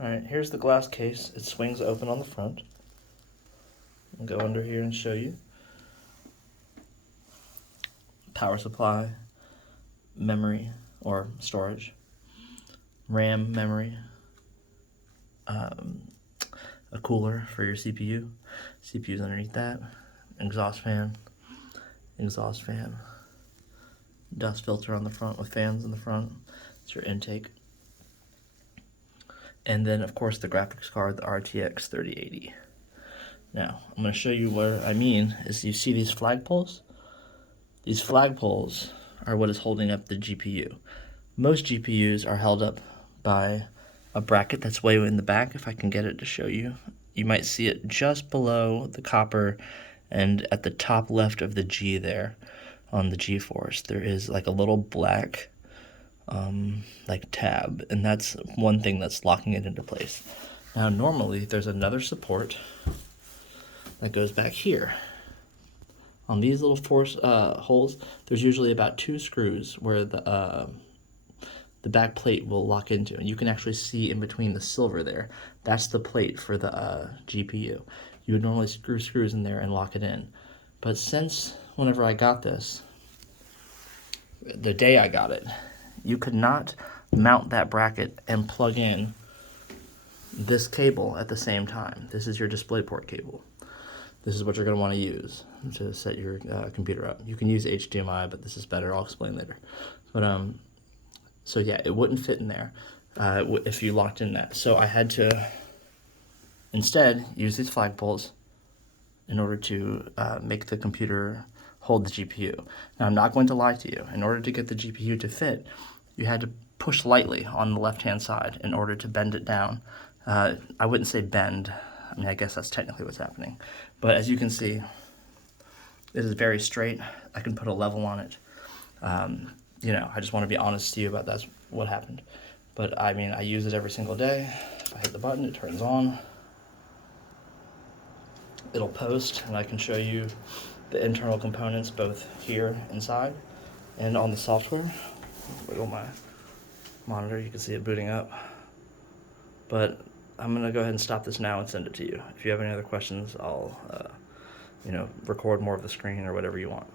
Alright, here's the glass case. It swings open on the front. I'll go under here and show you. Power supply, memory or storage, RAM memory, a cooler for your CPU. CPU's underneath that. Exhaust fan, dust filter on the front with fans in the front. It's your intake. And then, of course, the graphics card, the RTX 3080. Now, I'm going to show you what I mean is you see these flagpoles? These flagpoles are what is holding up the GPU. Most GPUs are held up by a bracket that's way in the back. If I can get it to show you, you might see it just below the copper and at the top left of the G there on the GeForce. There is like a little black like tab, and that's one thing that's locking it into place. Now normally there's another support that goes back here. On these little holes, there's usually about 2 screws where the back plate will lock into, and you can actually see in between the silver there. That's the plate for the GPU. You would normally screw screws in there and lock it in. But since whenever I got this, the day I got it, you could not mount that bracket and plug in this cable at the same time. This is your DisplayPort cable. This is what you're going to want to use to set your computer up. You can use HDMI, but this is better. I'll explain later. But so yeah, it wouldn't fit in there if you locked in that. So I had to instead use these flagpoles in order to make the computer hold the GPU. Now I'm not going to lie to you. In order to get the GPU to fit, you had to push lightly on the left-hand side in order to bend it down. I wouldn't say bend. I mean, I guess that's technically what's happening. But as you can see, it is very straight. I can put a level on it. You know, I just want to be honest to you about that's what happened. But I mean, I use it every single day. If I hit the button, it turns on. It'll post, and I can show you the internal components both here inside and on the software. Wiggle my monitor, you can see it booting up. But I'm gonna go ahead and stop this now and send it to you. If you have any other questions, I'll record more of the screen or whatever you want.